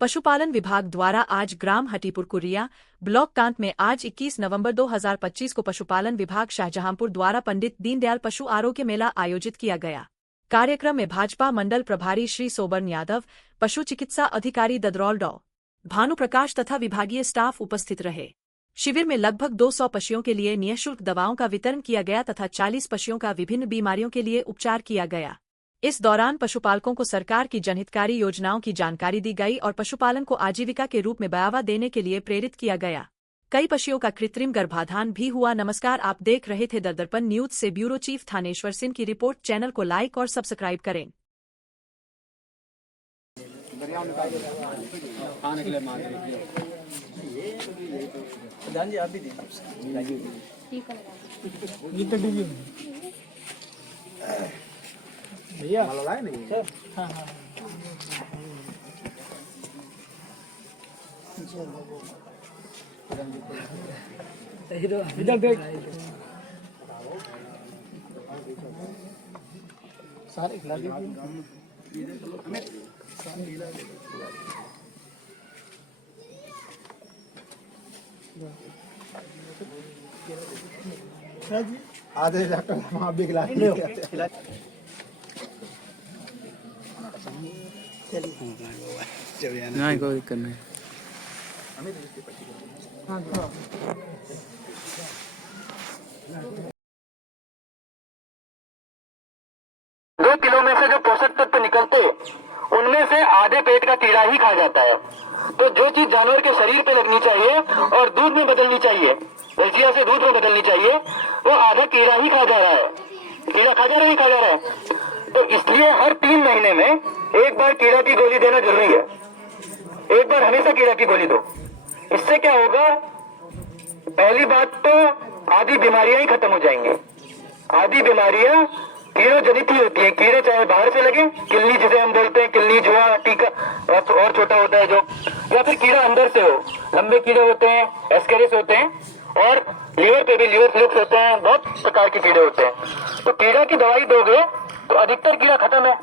पशुपालन विभाग द्वारा आज ग्राम हटीपुर कुरिया ब्लॉक कांत में आज 21 नवंबर 2025 को पशुपालन विभाग शाहजहांपुर द्वारा पंडित दीनदयाल पशु आरोग्य मेला आयोजित किया गया। कार्यक्रम में भाजपा मंडल प्रभारी श्री सोबर्न यादव, पशु चिकित्सा अधिकारी ददरौल डॉ. भानु प्रकाश तथा विभागीय स्टाफ उपस्थित रहे। शिविर में लगभग 200 पशुओं के लिए निःशुल्क दवाओं का वितरण किया गया तथा 40 पशुओं का विभिन्न बीमारियों के लिए उपचार किया गया। इस दौरान पशुपालकों को सरकार की जनहितकारी योजनाओं की जानकारी दी गई और पशुपालन को आजीविका के रूप में बढ़ावा देने के लिए प्रेरित किया गया। कई पशुओं का कृत्रिम गर्भाधान भी हुआ। नमस्कार, आप देख रहे थे दर्पण न्यूज से ब्यूरो चीफ थानेश्वर सिंह की रिपोर्ट। चैनल को लाइक और सब्सक्राइब करें। भैया लाए नहीं सर। हाँ हाँ इधर देख सारे खिला आधे डॉक्टर वहाँ भी खिला नहीं, कोई दिक्कत नहीं। 2 किलो में से जो पोषक तत्व निकलते उनमें से आधे पेट का कीड़ा ही खा जाता है। तो जो चीज जानवर के शरीर पे लगनी चाहिए और दूध में बदलनी चाहिए, भैंसिया से दूध में बदलनी चाहिए, वो आधा कीड़ा ही खा जा रहा है। कीड़ा खा जा रहा है, खा जा रहा है। तो इसलिए हर 3 महीने में एक बार कीड़ा की गोली देना जरूरी है। एक बार हमेशा कीड़ा की गोली दो। इससे क्या होगा? पहली बात तो आधी बीमारियां ही खत्म हो जाएंगी। आधी बीमारियां कीड़ों जनित ही होती हैं। कीड़े चाहे बाहर से लगे, किल्ली जिसे हम बोलते हैं, किल्ली जुआ टीका और छोटा होता है जो, या फिर कीड़ा अंदर से हो। लंबे कीड़े होते हैं, एस्केरिस होते हैं, और लीवर पे भी लीवर फ्लूक्स होते हैं। बहुत प्रकार के कीड़े होते हैं। तो कीड़ा की दवाई दोगे तो अधिकतर कीड़ा खत्म है,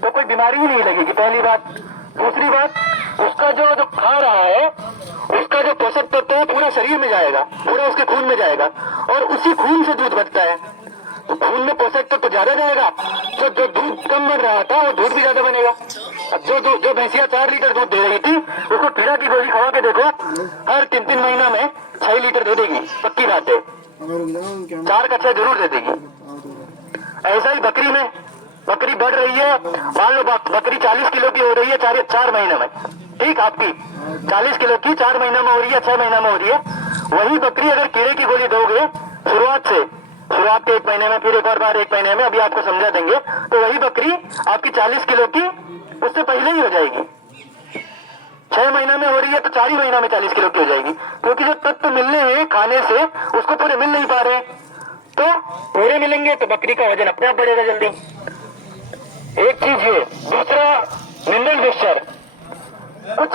तो कोई बीमारी ही नहीं लगेगी। पहली बात। दूसरी बात, उसका जो खा रहा है, उसका जो पोषक तत्व है पूरा शरीर में जाएगा, पूरा उसके खून में जाएगा, और उसी खून से दूध बनता है। तो खून में पोषक तत्व ज्यादा जाएगा, तो जो दूध कम बन रहा था वो दूध भी ज्यादा बनेगा। अब जो भैंसिया 4 लीटर दूध दे रही थी, उसको कीड़ा की गोली खवा के देखो, हर 3-3 महीना में 6 लीटर दे देगी। पक्की बात है, 4 का 6 जरूर दे देगी। ऐसा ही बकरी में, बकरी बढ़ रही है, मान लो बकरी 40 किलो की हो रही है 4 महीने में, ठीक, आपकी 40 किलो की 4 महीना में हो रही है, 6 महीना में हो रही है। वही बकरी अगर कीड़े की गोली दोगे शुरुआत के 1 महीने में, फिर एक और बार 1 महीने में, अभी आपको समझा देंगे, तो वही बकरी आपकी 40 किलो की उससे पहले ही हो जाएगी। 6 महीना में हो रही है तो 4 ही महीना में 40 किलो की हो जाएगी, क्योंकि जो तत्व मिलने हैं खाने से उसको पूरे मिल नहीं पा रहे। तो पूरे मिलेंगे तो बकरी का वजन अपने आप बढ़ेगा जल्दी। एक चीज ये। दूसरा, मिनरल मिक्सचर। कुछ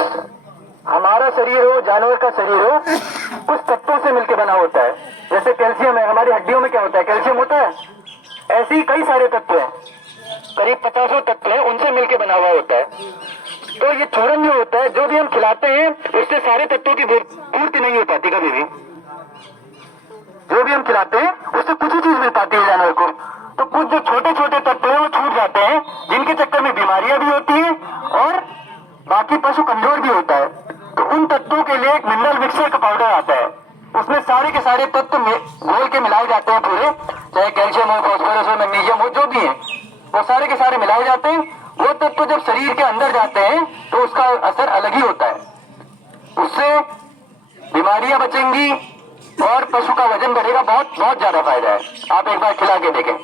हमारा शरीर हो, जानवर का शरीर हो, कुछ तत्वों से मिलकर बना होता है। जैसे कैल्शियम है, हमारी हड्डियों में क्या होता है? कैल्शियम होता है। ऐसे ही कई सारे तत्व हैं, करीब 50 तत्व हैं, उनसे मिलकर बना हुआ होता है। तो ये चूरन जो होता है, जो भी हम खिलाते हैं, उससे सारे तत्वों की पूर्ति नहीं हो पाती कभी भी। जो भी हम खिलाते हैं उससे कुछ ही चीज मिल पाती है जानवर को। तो कुछ जो छोटे छोटे तत्व हैं वो छूट जाते हैं, जिनके चक्कर में बीमारियां भी होती हैं और बाकी पशु कमजोर भी होता है। तो उन तत्वों के लिए एक मिनरल मिक्सचर का पाउडर आता है। उसमें सारे के सारे तत्व घोल के मिलाए जाते हैं पूरे, चाहे कैल्शियम हो, फॉस्फोरस हो, मैग्नीशियम हो, जो भी है, वो सारे के सारे मिलाए जाते हैं। वो तत्व जब शरीर के अंदर जाते हैं तो उसका असर अलग ही होता है। उससे बीमारियां बचेंगी और पशु का वजन बढ़ेगा। बहुत बहुत ज्यादा फायदा है। आप एक बार खिला के देखें।